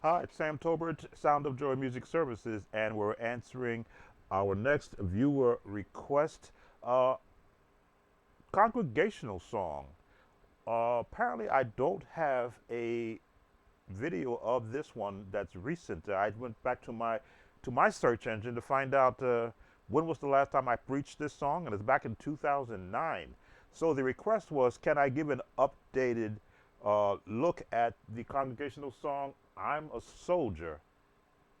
Hi, it's Sam Tolbert, Sound of Joy Music Services, and we're answering our next viewer request, uh, congregational song. Apparently, I don't have a video of this one that's recent. I went back to my search engine to find out when was the last time I preached this song, and it's back in 2009. So the request was, can I give an updated look at the congregational song, I'm a Soldier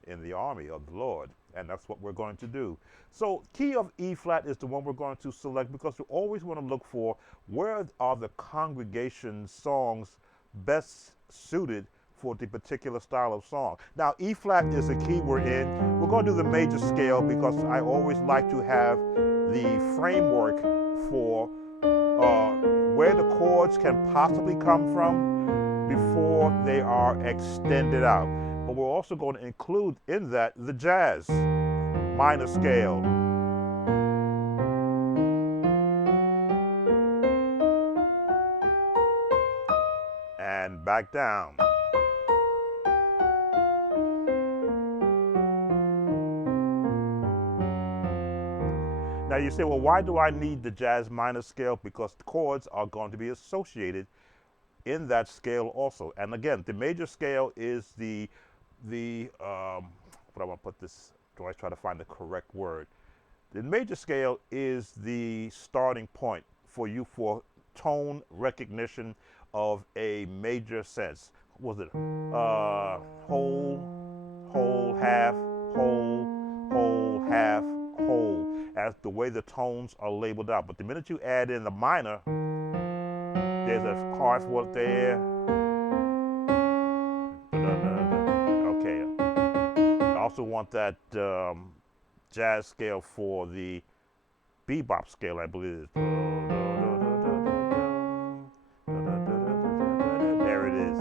in the Army of the Lord? And that's what we're going to do. So key of E flat is the one we're going to select because we always want to look for where are the congregation songs best suited for the particular style of song. Now, E flat is the key we're in. We're going to do the major scale because I always like to have the framework for uh, where the chords can possibly come from before they are extended out. But we're also going to include in that the jazz minor scale. And back down. Now you say, well, why do I need the jazz minor scale? Because the chords are going to be associated in that scale also. And again, the major scale is what I want to put this, do I try to find the correct word? The major scale is the starting point for you for tone recognition of a major sense. What was it whole, whole, half, whole, half, whole, as the way the tones are labeled out. But the minute you add in the minor, there's a harsh word there. Okay. I also want that jazz scale for the bebop scale, I believe. There it is.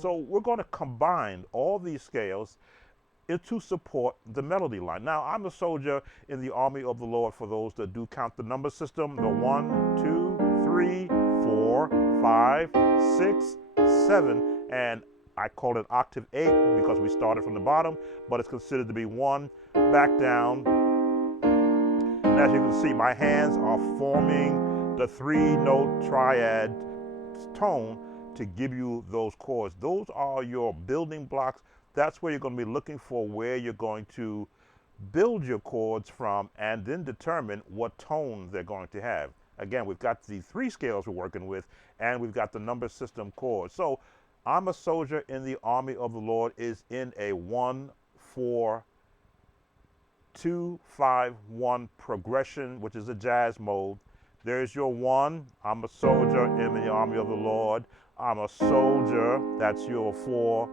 So we're going to combine all these scales to support the melody line. Now, I'm a soldier in the army of the Lord, for those that do count the number system, the 1, 2, 3, 4, 5, 6, 7, and I call it octave 8 because we started from the bottom, but it's considered to be 1, back down. And as you can see, my hands are forming the 3-note triad tone to give you those chords. Those are your building blocks. That's where you're going to be looking for where you're going to build your chords from and then determine what tone they're going to have. Again, we've got the 3 scales we're working with, and we've got the number system chords. So I'm a soldier in the army of the Lord is in a 1, 4, 2, 5, 1 progression, which is a jazz mode. There's your 1. I'm a soldier in the army of the Lord. I'm a soldier. That's your 4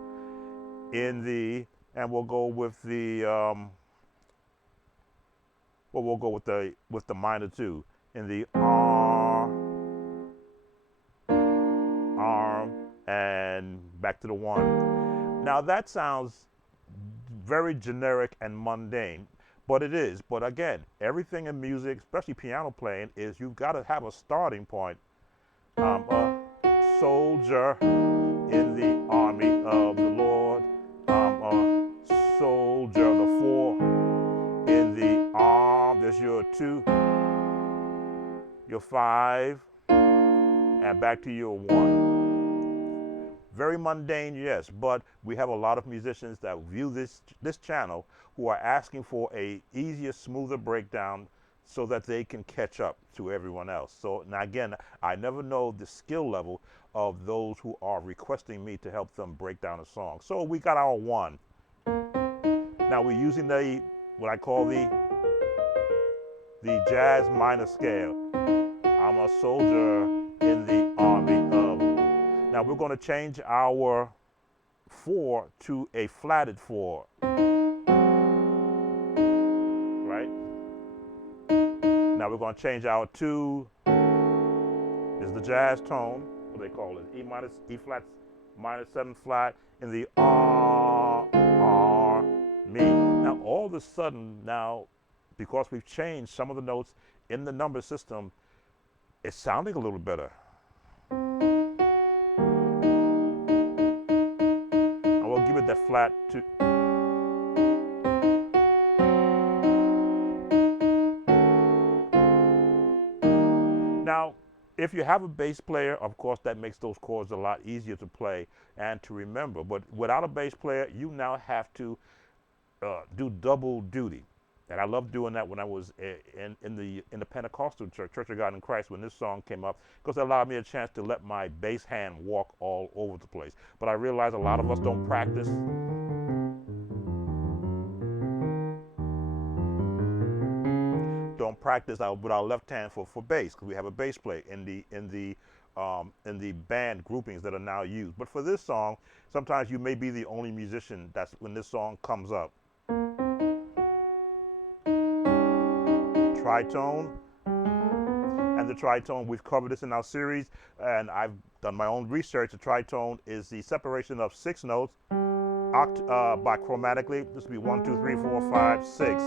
in the, and we'll go with the we'll go with the minor 2 in the arm, and back to the 1. Now that sounds very generic and mundane, but it is. But again, everything in music, especially piano playing, is you've got to have a starting point. I'm a soldier in the army of the Lord. I'm a soldier. The 4 in the arm. There's your 2, your 5, and back to your 1. Very mundane, yes, but we have a lot of musicians that view this channel who are asking for a easier, smoother breakdown so that they can catch up to everyone else. So now again, I never know the skill level of those who are requesting me to help them break down a song. So we got our 1. Now we're using what I call the jazz minor scale. I'm a soldier in the army of. Now we're going to change our 4 to a flatted 4. Right? Now we're going to change our 2 is the jazz tone, what they call it, E flat minor 7 flat in the me. Now all of a sudden now, because we've changed some of the notes in the number system, it's sounding a little better. contribute that flat to. Now, if you have a bass player, of course, that makes those chords a lot easier to play and to remember. But without a bass player, you now have to do double duty. And I loved doing that when I was in the Pentecostal church, Church of God in Christ, when this song came up, because it allowed me a chance to let my bass hand walk all over the place. But I realized a lot of us don't practice. Don't practice with our left hand for bass, because we have a bass player in the band groupings that are now used. But for this song, sometimes you may be the only musician that's when this song comes up. Tritone, and the tritone, we've covered this in our series, and I've done my own research. The tritone is the separation of 6 notes by chromatically. This would be 1, 2, 3, 4, 5, 6.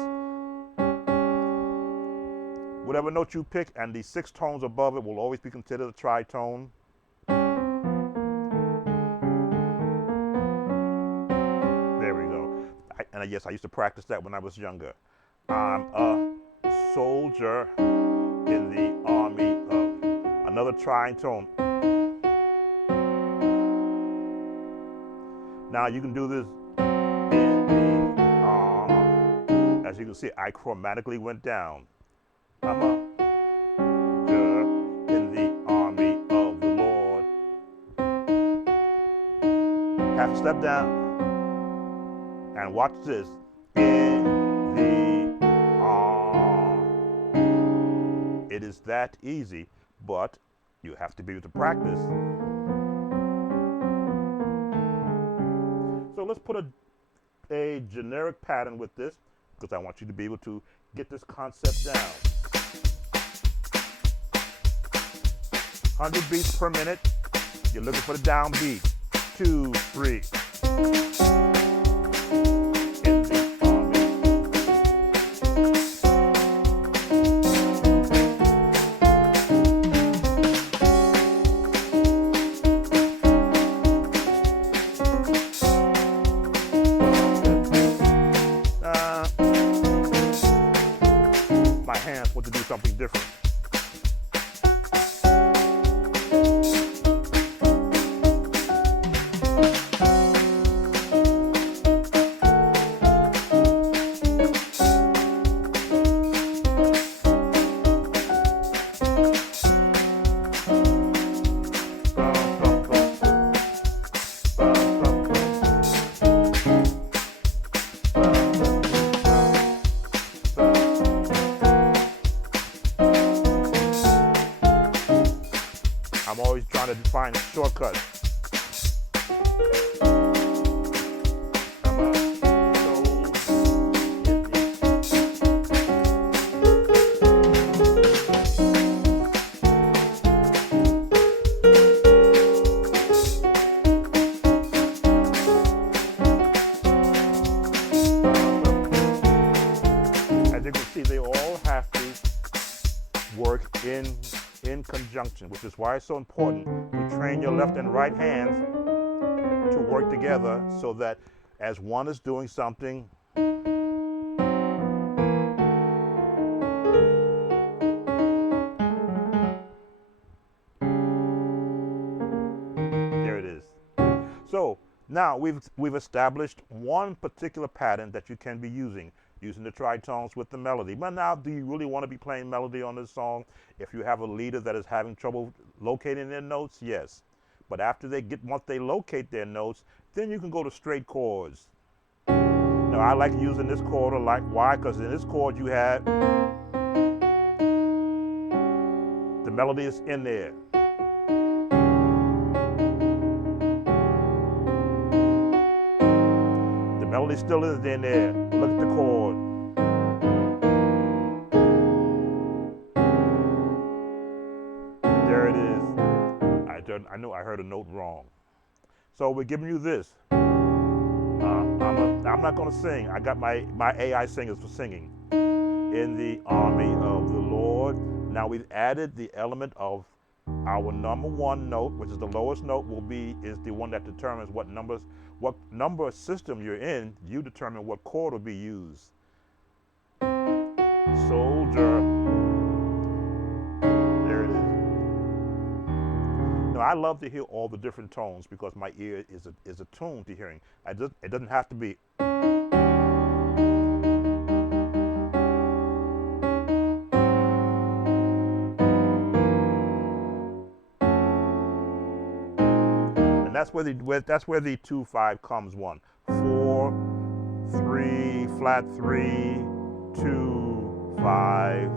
Whatever note you pick, and the 6 tones above it will always be considered a tritone. There we go. And yes, I used to practice that when I was younger. I'm a soldier in the army of, another tritone. Now you can do this in the, as you can see, I chromatically went down. I'm a soldier in the army of the Lord. Half a step down, and watch this. In the It is that easy, but you have to be able to practice. So let's put a generic pattern with this, because I want you to be able to get this concept down. 100 beats per minute. You're looking for the downbeat. 2, 3. Want to do something different. I'm always trying to find shortcuts. As you can see, they all have to work in conjunction, which is why it's so important to train your left and right hands to work together, so that as one is doing something, there it is. So now we've established one particular pattern that you can be using the tritones with the melody. But now, do you really want to be playing melody on this song? If you have a leader that is having trouble locating their notes, yes. But after once they locate their notes, then you can go to straight chords. Now, I like using this chord a lot. Why? Because in this chord you have the melody is in there. The melody still is in there. Look at the chord. There it is. I knew I heard a note wrong. So we're giving you this. I'm not going to sing. I got my AI singers for singing. In the army of the Lord. Now we've added the element of Our number one note, which is the lowest note, is the one that determines what number system you're in. You determine what chord will be used. Soldier. There it is. Now I love to hear all the different tones because my ear is attuned to hearing. It doesn't have to be. That's where the 2-5 comes. 1, 4, 3, flat 3, 2, 5,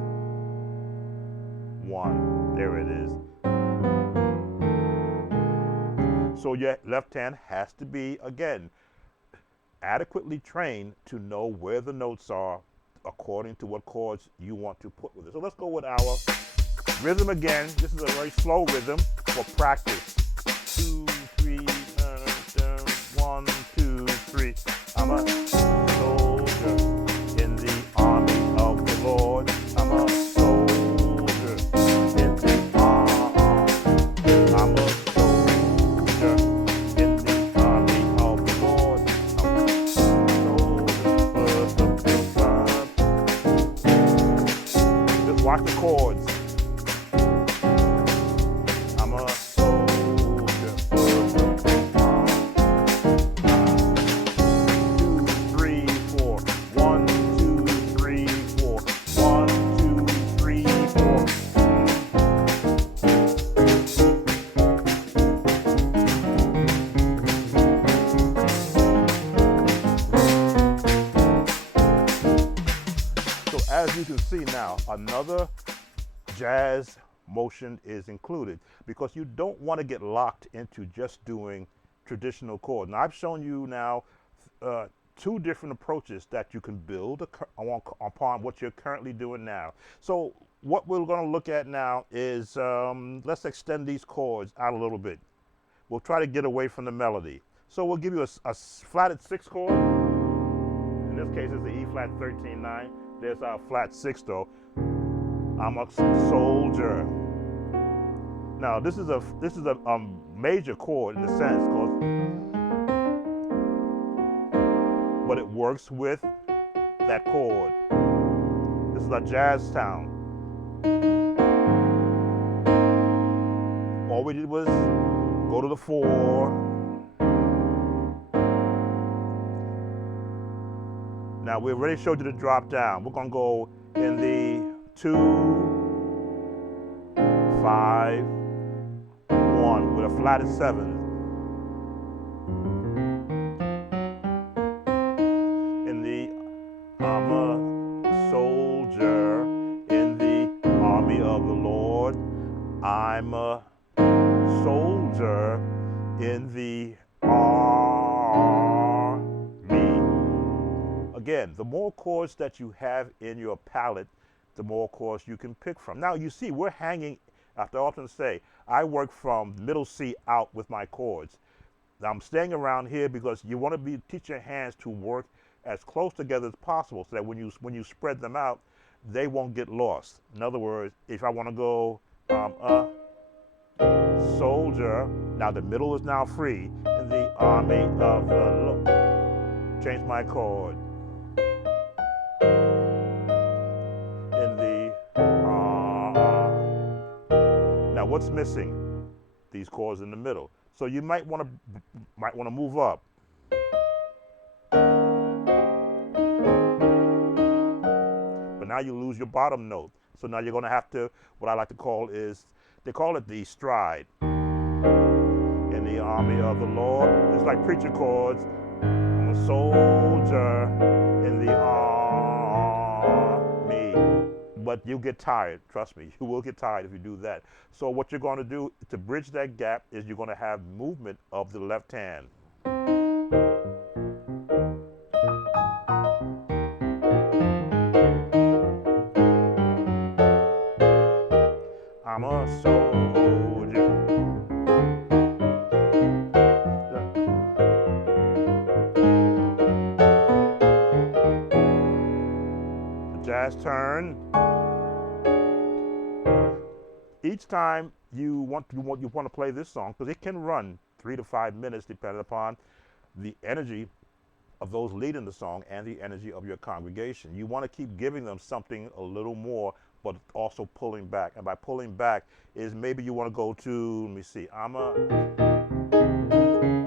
1. There it is. So your left hand has to be, again, adequately trained to know where the notes are according to what chords you want to put with it. So let's go with our rhythm again. This is a very slow rhythm for practice. 2, 3, 1, 2, 3. I'm a soldier in the army of the Lord. I'm a soldier in the army. I'm a soldier in the army of the Lord. I'm a soldier for the big time. Just watch the chords. I'm a soldier for the big time. 2, 3, 4. 1, 2, 3, 4. 1, 2, 3, 4. So as you can see now, another jazz motion is included because you don't want to get locked into just doing traditional chords. Now I've shown you now 2 different approaches that you can build upon what you're currently doing now. So what we're going to look at now is let's extend these chords out a little bit. We'll try to get away from the melody. So we'll give you a flatted 6 chord. In this case it's the E flat 13-9. There's our flat 6 though. I'm a soldier. Now this is a major chord in a sense, but it works with that chord. This is a jazz sound. All we did was go to the 4. Now we already showed you the drop down. We're gonna go in the 2, 5, 1 with a flatted 7. In the I'm a soldier in the army of the Lord. I'm a soldier in the army. Again, the more chords that you have in your palette, the more chords you can pick from. Now you see we're hanging, I often say, I work from middle C out with my chords. Now I'm staying around here because you want to teach your hands to work as close together as possible so that when you spread them out, they won't get lost. In other words, if I want to go a soldier, now the middle is now free, in the army of the Lord. Change my chord. Now what's missing? These chords in the middle. So you might want to move up. But now you lose your bottom note. So now you're going to have to, what I like to call is, they call it the stride. In the army of the Lord. It's like preacher chords. I'm a soldier in the army. But you'll get tired, trust me, you will get tired if you do that. So what you're going to do to bridge that gap is you're going to have movement of the left hand. I'm a soldier. The jazz turn. each time you want to play this song, because it can run 3 to 5 minutes depending upon the energy of those leading the song and the energy of your congregation. You want to keep giving them something a little more, but also pulling back. And by pulling back is maybe you want to go to, let me see, I'm a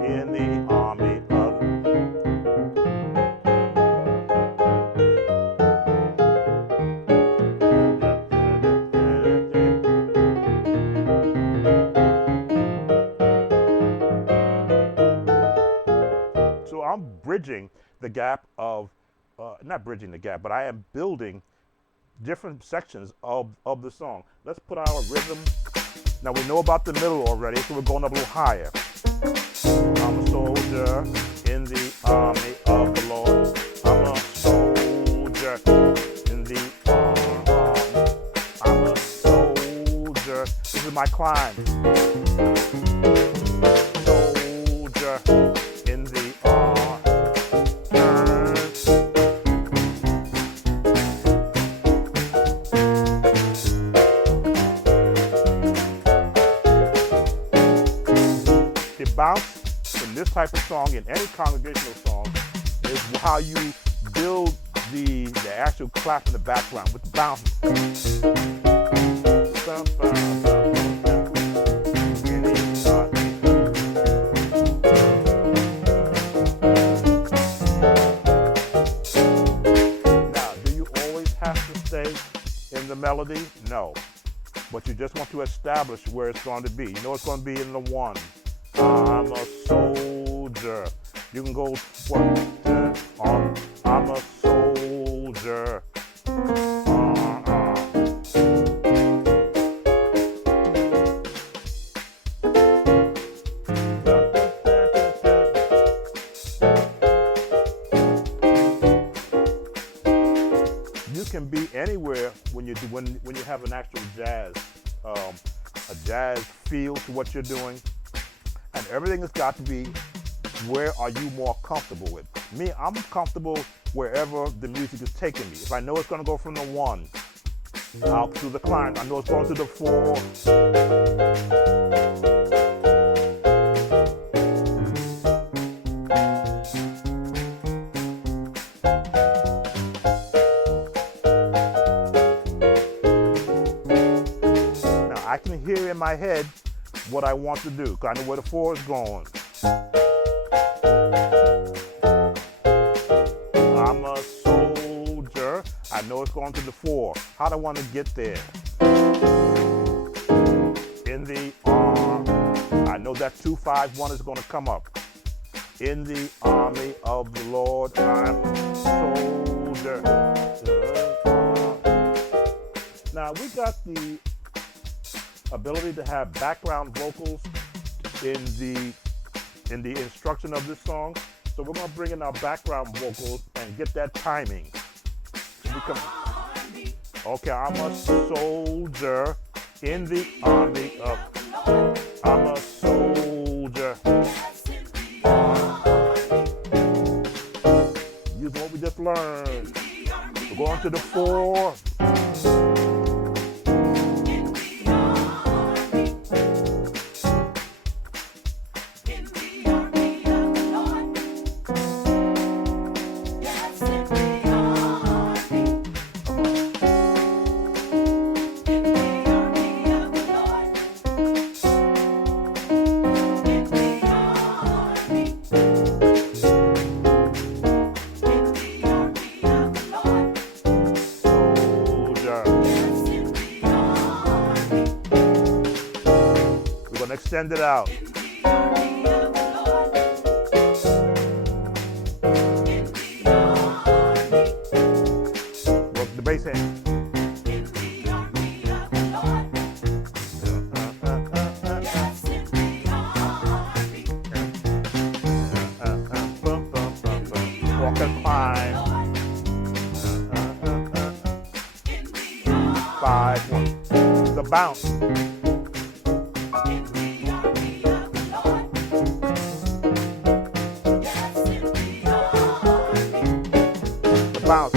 in the army of. So I'm bridging the gap of, not bridging the gap, but I am building different sections of the song. Let's put our rhythm. Now we know about the middle already, so we're going up a little higher. I'm a soldier in the army of the Lord. I'm a soldier in the army. I'm a soldier. This is my climb. Soldier in the bounce in this type of song, in any congregational song, is how you build the actual clap in the background with the bounce. Now, do you always have to stay in the melody? No. But you just want to establish where it's going to be. You know it's going to be in the 1. I'm a soldier. You can go on. I'm a soldier. You can be anywhere when you have an actual jazz, a jazz feel to what you're doing. And everything has got to be, where are you more comfortable with? Me, I'm comfortable wherever the music is taking me. If I know it's going to go from the 1 out to the climb, I know it's going to the 4. Now, I can hear in my head what I want to do, because I know where the 4 is going. I'm a soldier. I know it's going to the 4. How do I want to get there? In the army. I know that 2-5-1 is going to come up. In the army of the Lord, I'm a soldier. Now we got the ability to have background vocals in the instruction of this song. So we're going to bring in our background vocals and get that timing. Okay, I'm a soldier in the army of. I'm a soldier. Using what we just learned. We're going to the 4. Extend it out. Work the bass hand. Walk and climb. 5-1. The bounce. Bounce.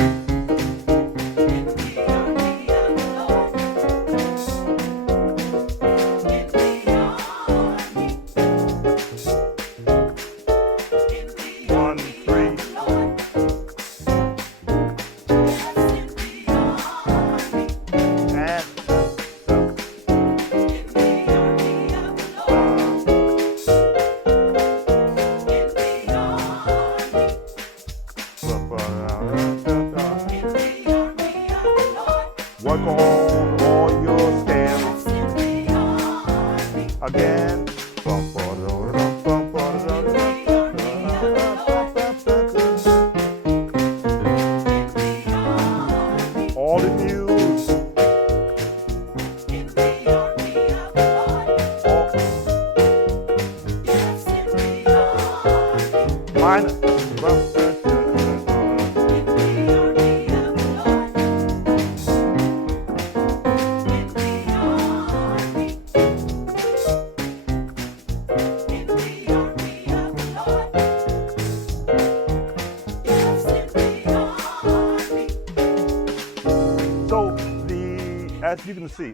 as you can see,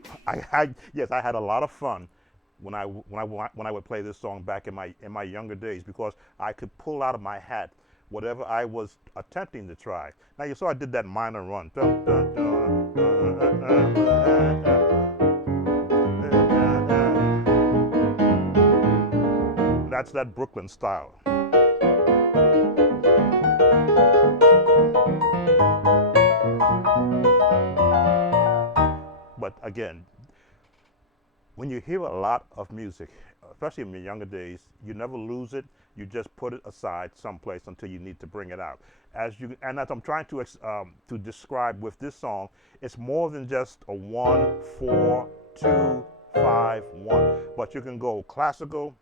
yes, I had a lot of fun when I would play this song back in my younger days, because I could pull out of my hat whatever I was attempting to try. Now you saw I did that minor run. Dun, dun, dun, that's that Brooklyn style. But again, when you hear a lot of music, especially in your younger days, you never lose it. You just put it aside someplace until you need to bring it out. As I'm trying to describe with this song, it's more than just a 1, 4, 2, 5, 1. But you can go classical.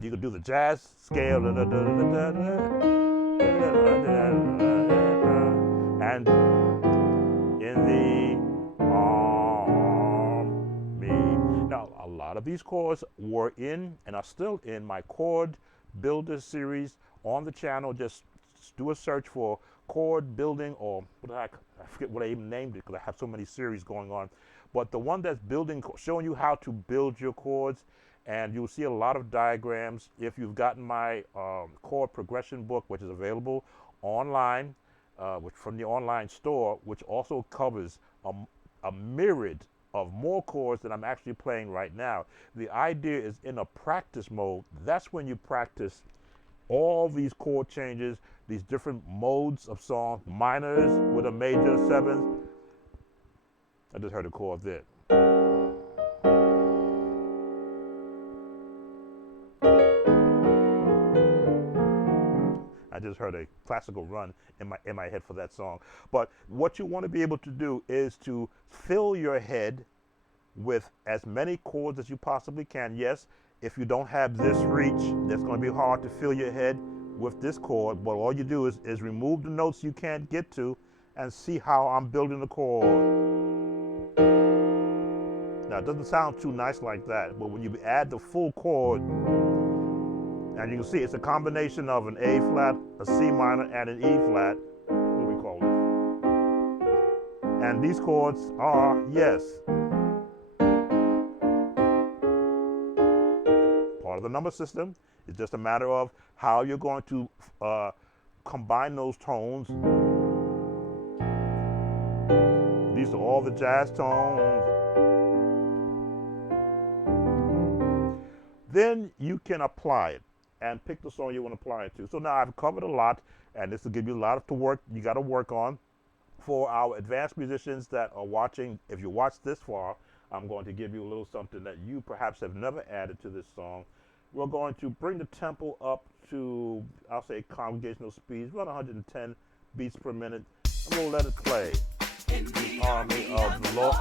You can do the jazz scale, and in the army. Now, a lot of these chords were in and are still in my chord builder series on the channel. Just do a search for chord building, or I forget what I even named it, because I have so many series going on. But the one that's building, showing you how to build your chords, and you'll see a lot of diagrams. If you've gotten my chord progression book, which is available online, from the online store, which also covers a myriad of more chords than I'm actually playing right now. The idea is, in a practice mode, that's when you practice all these chord changes, these different modes of song, minors with a major seventh. I just heard a chord there. I just heard a classical run in my head for that song. But what you want to be able to do is to fill your head with as many chords as you possibly can. Yes, if you don't have this reach, that's going to be hard to fill your head with this chord. But all you do is remove the notes you can't get to and see how I'm building the chord. Now, it doesn't sound too nice like that, but when you add the full chord, and you can see it's a combination of an A flat, a C minor, and an E flat. What do we call this? And these chords are, yes, part of the number system. It's just a matter of how you're going to combine those tones. These are all the jazz tones. Then you can apply it and pick the song you want to apply it to. So now I've covered a lot, and this will give you a lot to work. You got to work on. For our advanced musicians that are watching, if you watch this far, I'm going to give you a little something that you perhaps have never added to this song. We're going to bring the tempo up to, I'll say, congregational speeds, around 110 beats per minute, and we'll let it play. In the army of the Lord.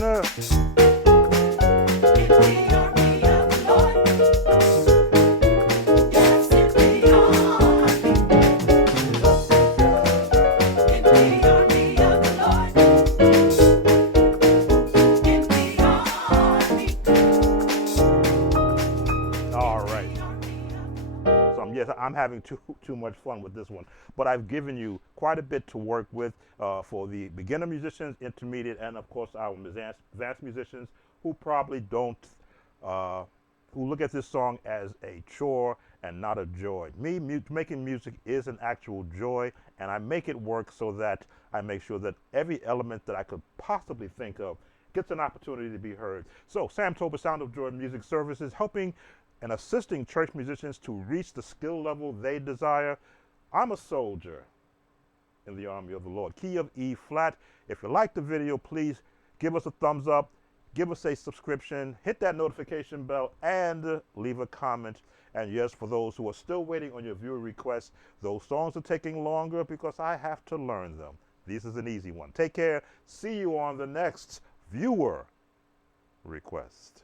minor. Yes, I'm having too much fun with this one, but I've given you quite a bit to work with for the beginner musicians, intermediate, and of course our advanced musicians who probably don't, who look at this song as a chore and not a joy. Making music is an actual joy, and I make it work so that I make sure that every element that I could possibly think of gets an opportunity to be heard. So Sam Tober, Sound of Joy Music Services, helping and assisting church musicians to reach the skill level they desire. I'm a soldier in the army of the Lord. Key of E flat. If you like the video, please give us a thumbs up, give us a subscription, hit that notification bell, and leave a comment. And yes, for those who are still waiting on your viewer requests, those songs are taking longer because I have to learn them. This is an easy one. Take care. See you on the next viewer request.